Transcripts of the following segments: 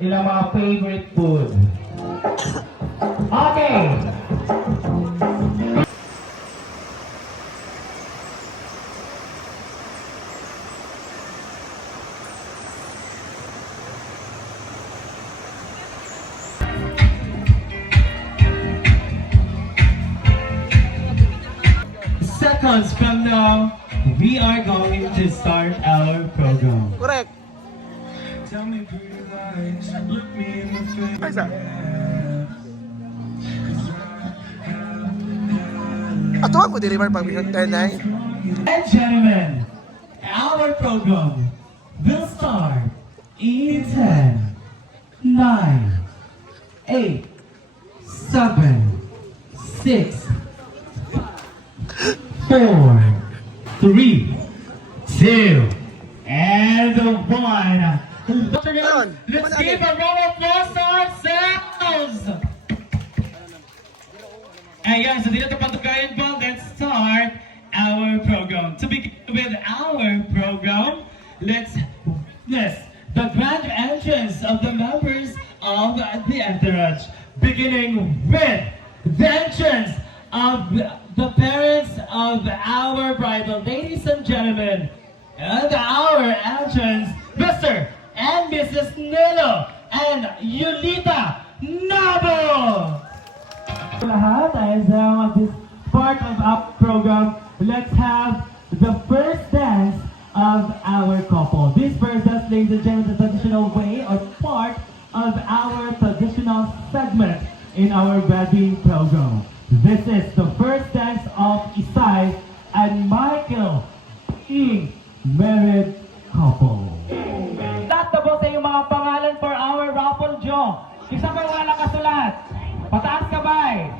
ilang mga favorite food. Okay! Seconds from now, we are going to start our program. Correct. Tell me pretty lies, look me in the face. Ay, sa? Ato ako di rin pag tenay. And gentlemen, our program will start in 10, 9, 8, 7, 6, 4, 3, 2, and 1. Let's give a round of applause to ourselves! And yeah, so dito patukayan po, let's start our program. To begin with our program, let's witness the grand entrance of the members of the entourage. Beginning with the entrance of the parents of our bridal. Ladies and gentlemen, and our entrance, Mr. and Mrs. Nilo and Yulita Nabo! Lahat, as this part of our program, let's have the first dance of our couple. This first dance, ladies and gentlemen, the traditional way or part of our traditional segment in our wedding program. This is the first dance of Isay and Michael, being married couple. Tatabo sa iyong mga pangalan for our raffle draw. Isa pa wala nakasulat. Pataas kamay.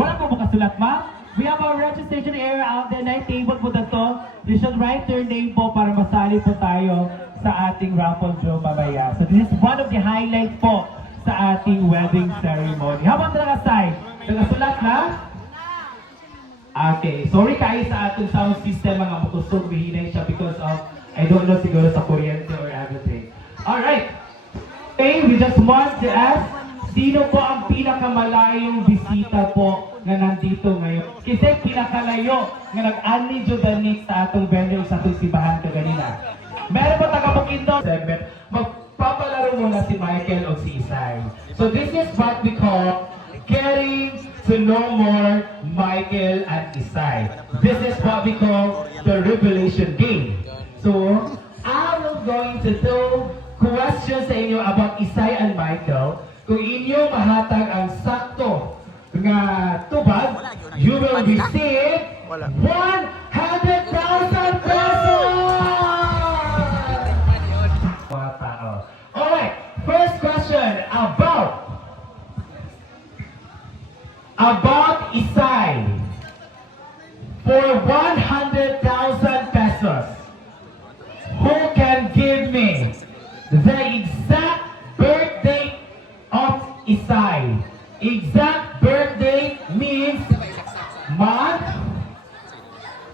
Wala po ba kasulat, ma'am? We have our registration area out there. Night table po dito. You should write your name po para masali po tayo sa ating raffle draw mamaya. So this is one of the highlights po sa ating wedding ceremony. How about the side? Nagasulat na? Okay. Sorry kayo sa ating sound system mga matusog. Bihinay siya because of, I don't know, siguro sa kuryente or everything. Alright. Okay, we just want to ask, sino po ang pinakamalayong bisita po na nandito ngayon? Kasi pinakalayo nga nag-ani Jodanik sa atong venue sa atong sibahan ka ganina. Meron po taga-Bukidnon segment. Magpapalaro muna si Michael o si Isay. So this is what we call getting to know more Michael and Isay. This is what we call the revelation game. So, I will going to do questions sa inyo about Isay and Michael. Kung inyo mahatag ang sakto nga tubag, you will receive 100,000 pesos! Mga tao. Alright, first question about Isay. For 100,000 pesos, who can give me the exact birthday of Isay? Exact birthday means month,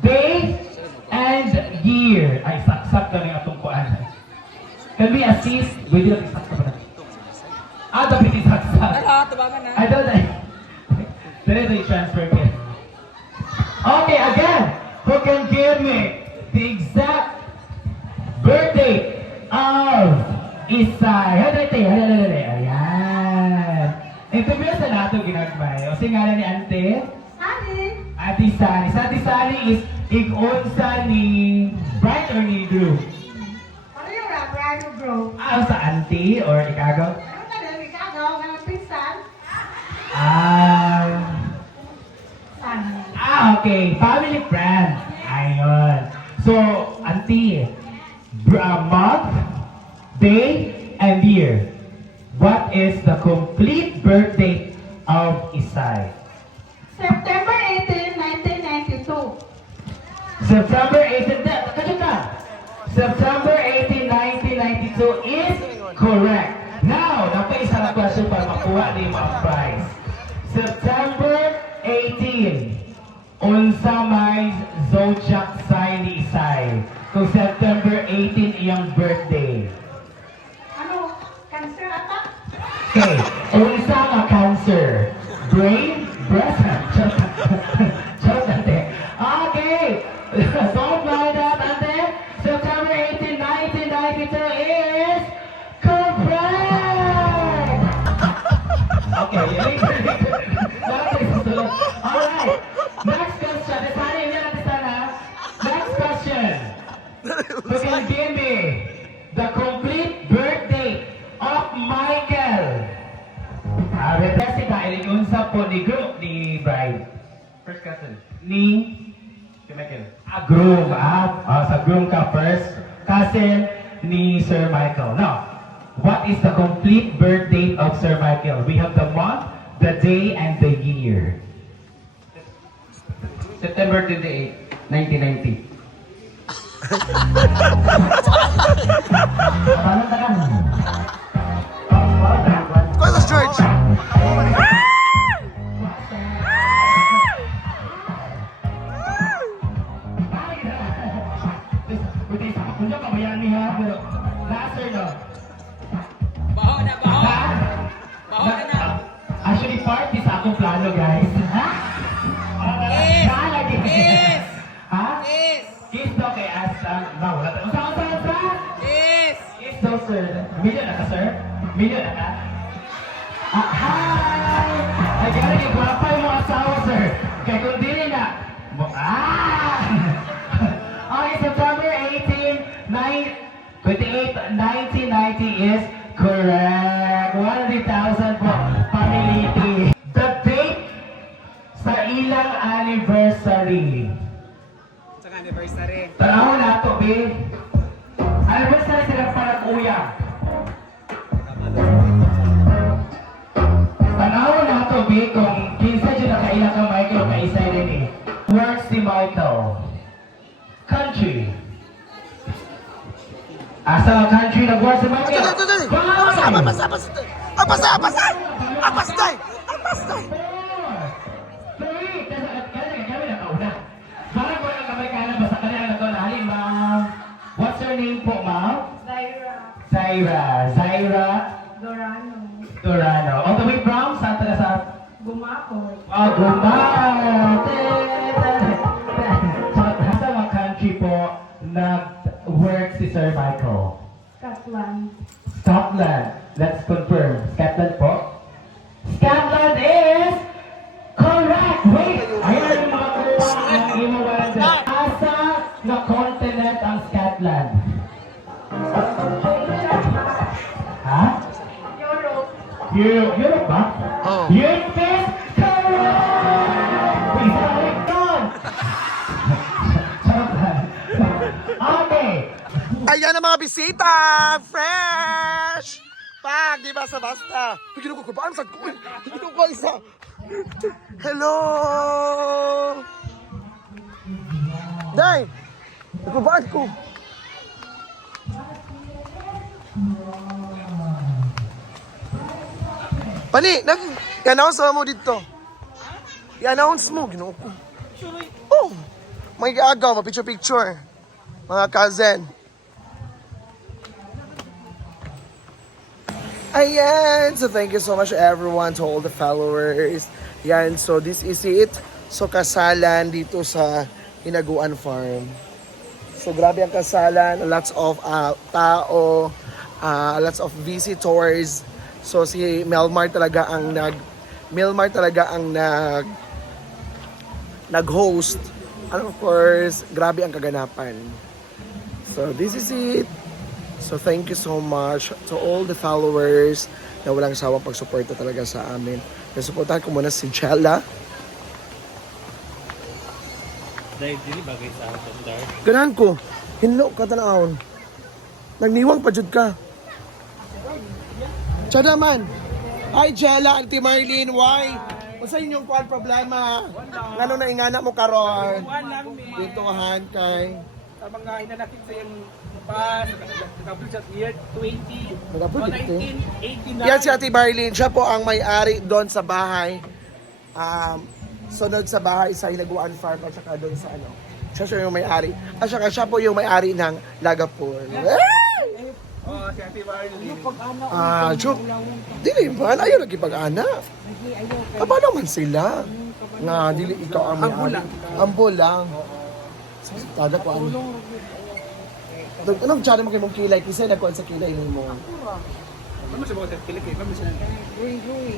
day, and year. Ay, saksak na rin atong kuan. Can we assist? Pwede natin saksak pa natin. Dapat isaksak. Tabangan na. I don't know. There is a transfer here. Okay, again. Who can give me the exact birthday of Isay? Ayan. Interview sa nato ginagmay. O singalan ni Ante? Sani. Ate Sani. Sa Ate Sani is igunsa ni Bright or ni Drew? Ano yung rap-rap bro? Sa Auntie or ikago? Ano ka na, ikaw, ng pinsan? Sani. Okay. Family friend. Ayun. So, Auntie, month, day, and year. What is the complete birthday of Isay? September 18, 1992. September 18, September 18, 1992 is correct. Now, napaisa na question para makuha ni mga prize. September 18, unsa may zodiac sign ni Isay. So September 18 iyang birthday. Ano? Cancer? Cancer ata? Okay, unsa nga cancer? Brain? Breast? Charot natin. Okay, don't line up, ante. September 18, 1992 is correct! Okay, alright, next question. Desanin niya natin sana. Next question. You can give me the complete birth date of Michael. Kasi dahil unsa po ni group ni bride. First cousin. Ni Michael. Groom. Sa groom ka first. Cousin ni Sir Michael. Now, what is the complete birth date of Sir Michael? We have the month, the day, and the year. September 28, 1990. Carlos George! Actually, party sa akong plano, guys. Ha? Yes! Yes! Ha? Yes! Kiss daw kay Asa. Wala tayo. Sa? Yes! Kiss daw, sir. Million na ka, sir? Million na ka? Hi! Ay, gano'n yung gwapa yung mga asawa, sir. Kaya kung dili na. Okay, September 18, 28, 1990 is correct. 100,000 po. Pamiliti. The date sa ilang anniversary. Sa anniversary. Tanaw na ito, B. Anniversary sila para kuya. Tanaw na ito, B, kung kinsa dyan nakailang ka Michael, kaisa rin eh. Works si Michael. Country. Asa country nag-work si Michael? Apasday! What's your name po, ma'am? Zaira. Zaira Dorano. Dorano. All the way from Santa Casa. Gumakot. Gumate! Sa mga country po nag-work si Sir Michael? Scotland. Scotland. Let's confirm. Scotland po? Scotland is correct! Wait! Ayan yung mga kuha ng imawan dyan. Asa na continent ang Scotland? Ha? Europe. Europe ba? Oh. Europe is correct! Isa ulit doon! Charot lang. Okay. Ayan ang mga bisita! Fresh! Pag, di basta-basta. Ginoo ko, paano sa ko? Ginoo ko isa. Hello! Day! Nagpabaan ko. Pani, i-announce mo dito. I-announce mo, ginoo ko. Oh! May gaagaw, ma-picture-picture. Mga cousin. Ayan! So thank you so much everyone, to all the followers. Yan, so this is it. So kasalan dito sa Hinaguan Farm. So grabe ang kasalan, lots of tao, lots of visitors. So si Melmar talaga ang nag-host. And of course, grabe ang kaganapan. So this is it. So thank you so much to all the followers na walang sawang pagsuporta talaga sa amin. Nasuportahan ko muna si Jella. Dahil dili bagay sa akin, Dar. Ganahan ko. Hinlo ka tanahon. Nagniwang pa jud ka. Tsada man. Hi Jella, Auntie Marlene, why? Unsa inyong kuan problema? Ngano na ingana mo karon? Ditohan kay Sa mga inanakit sa yung pa, nakabul sa year 20, Nakabul, 1989. yan si Ate Marlene, siya po ang may-ari doon sa bahay. Sunod sa bahay sa Hinaguan Farm at saka doon sa ano. Siya yung may-ari. At saka siya po yung may-ari ng Lagapur. si Ate Marlene. Joke. Dili ba? Ayaw lagi pag-ana. Paano man sila? Nga, dili ikaw ang may Ambo lang. Ambo lang. Tada ko ano. Anong tsara mo kayo mong kilay? Kasi nagkuhan sa kilay mo. Ano siya mga kilik eh? Ano siya?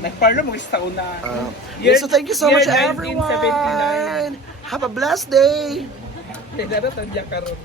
Nagparlo mo isa taon na. So thank you so much year everyone. Have a blessed day. Eh, darat ang diya karon.